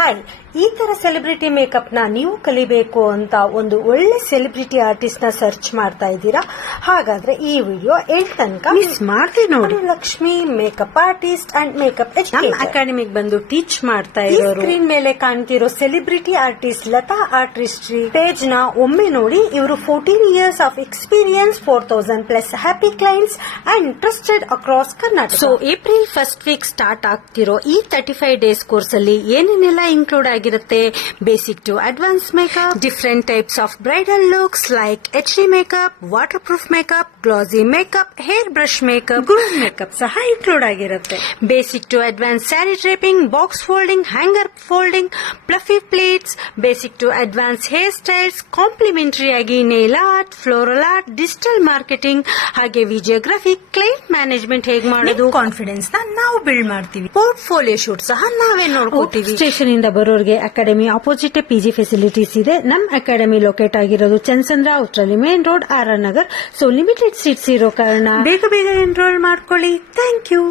Hi, ಈ ತರ celebrity makeup ನ ನೀವು ಕಲಿಬೇಕು ಅಂತ ಒಂದು ಒಳ್ಳೆ ಸೆಲೆಬ್ರಿಟಿ ಆರ್ಟಿಸ್ಟ್ ನ ಸರ್ಚ್ ಮಾಡ್ತಾ ಇದ್ದೀರಾ? ಹಾಗಾದ್ರೆ ಈ ವಿಡಿಯೋ ಎಂಡ್ ತನಕ ಮಿಸ್ ಮಾಡ್ತೀವಿ ನೋಡಿ. Lakshmi makeup artist and makeup academic ಬಂದು ಟೀಚ್ ಮಾಡ್ತಾ ಇರೋರು. ಸ್ಕ್ರೀನ್ ಮೇಲೆ ಕಾಣ್ತಿರೋ celebrity artist Latha artistry page ನ ಒಮ್ಮೆ ನೋಡಿ. ಇವರು 14 years of experience, 4000+ happy clients and trusted across Karnataka. So April first week start ಆಗ್ತಿರೋ ಈ 35 days ಕೋರ್ಸ್ ಅಲ್ಲಿ ಏನೇನೆಲ್ಲ ಇನ್ಕ್ಲೂಡ್ ಆಗಿರುತ್ತೆ? Basic to advance makeup, different types of bridal looks like HD makeup, waterproof makeup, glossy makeup, hair brush makeup, groom makeup ಸಹ include ಆಗಿರುತ್ತೆ. Basic to advance sari draping, box folding, hanger folding, fluffy pleats, basic to advance hair styles, complimentary ಆಗಿ nail art, floral art, digital marketing, ಹಾಗೆ videography, client management ಹೇಗೆ ಮಾಡೋದು, confidence ನ ನಾವು build ಮಾಡ್ತೀವಿ. Portfolio shoot ಸಹ ನಾವೇ ನೋಡ್ಕೊತೀವಿ. ಸ್ಟೇಷನ್ ಇಂದ ಬರೋರಿಗೆ ಅಕಾಡೆಮಿ ಆಪೋಸಿಟ್ PG ಫೆಸಿಲಿಟೀಸ್ ಇದೆ. ನಮ್ ಅಕಾಡೆಮಿ ಲೊಕೇಟ್ ಆಗಿರೋದು ಚಂದ್ರಸಂದ್ರ ಔಟ್ರಲ್ಲಿ main road, RR Nagar. So limited seats ಇರೋ ಕಾರಣ ಬೇಗ ಎನ್ರೋಲ್ ಮಾಡ್ಕೊಳ್ಳಿ. Thank you.